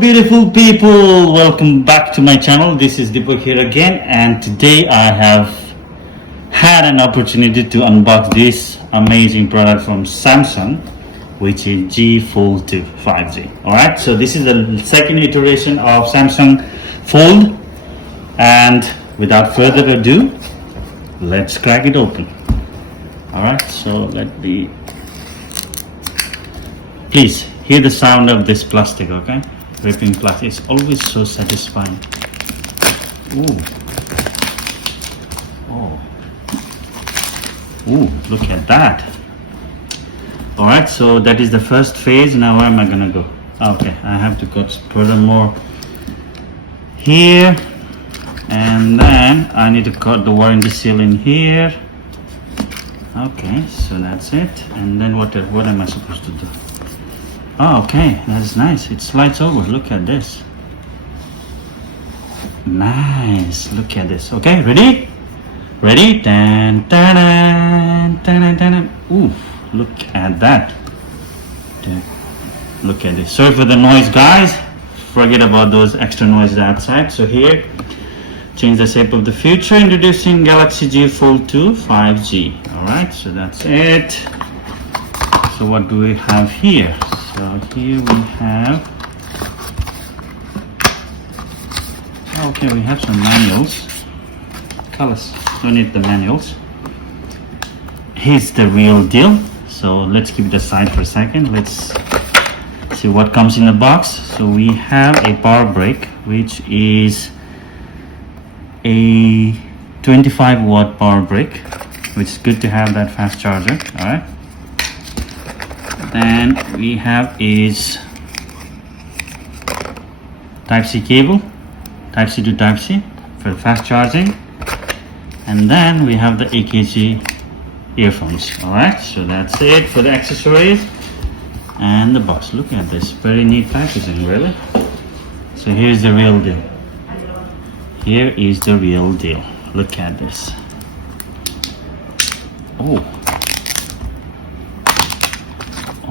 Beautiful people, welcome back to my channel. This is Deepak here again, and today I have had an opportunity to unbox this amazing product from Samsung, which is Z Fold2 5G. Alright, so this is the second iteration of Samsung Fold, and without further ado, let's crack it open. Alright, so please hear the sound of this plastic, okay? Ripping plastic is always so satisfying. Ooh. Oh. Ooh, look at that. Alright, so that is the first phase. Now where am I gonna go? Okay, I have to go furthermore here, and then I need to cut the warranty seal in here. Okay, so that's it. And then what am I supposed to do? Oh, okay, that's nice. It slides over. Look at this. Nice. Look at this. Okay, ready? Ready? Dun, dun, dun, dun, dun, dun. Ooh, look at that. Look at this. Sorry for the noise, guys. Forget about those extra noises outside. So here, change the shape of the future. Introducing Galaxy Z Fold2 5G. Alright, so that's it. So what do we have here? So here we have, okay, we have some manuals. Colors, don't need the manuals. Here's the real deal. So let's keep it aside for a second. Let's see what comes in the box. So we have a power brick, which is a 25-watt power brick, which is good to have that fast charger. All right. Then we have is Type-C cable, Type-C to Type-C for fast charging, and then we have the AKG earphones. Alright, so that's it for the accessories and the box. Look at this, very neat packaging, really. So here's the real deal. Here is the real deal. Look at this.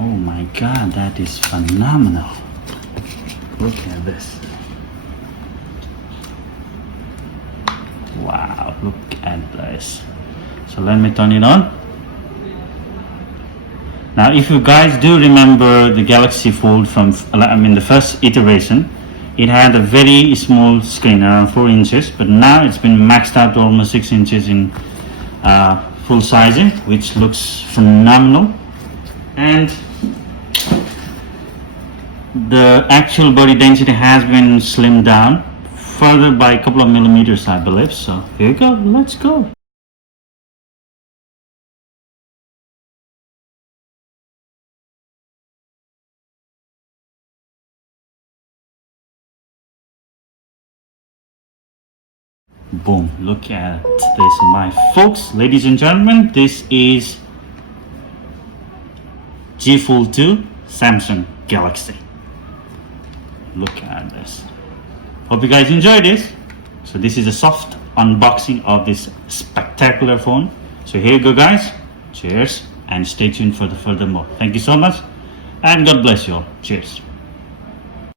Oh my god, that is phenomenal. Look at this. Wow, look at this. So let me turn it on. Now if you guys do remember the Galaxy Fold from, the first iteration, it had a very small screen, around 4 inches, but now it's been maxed out to almost 6 inches in full sizing, which looks phenomenal. And the actual body density has been slimmed down further by a couple of millimeters, I believe. So here you go, let's go. Boom, look at this, my folks, ladies and gentlemen. This is Z Fold2 Samsung Galaxy. Look at this. Hope you guys enjoyed this. So this is a soft unboxing of this spectacular phone. So here you go, guys. Cheers, and stay tuned for the furthermore. Thank you so much, and God bless you all. Cheers.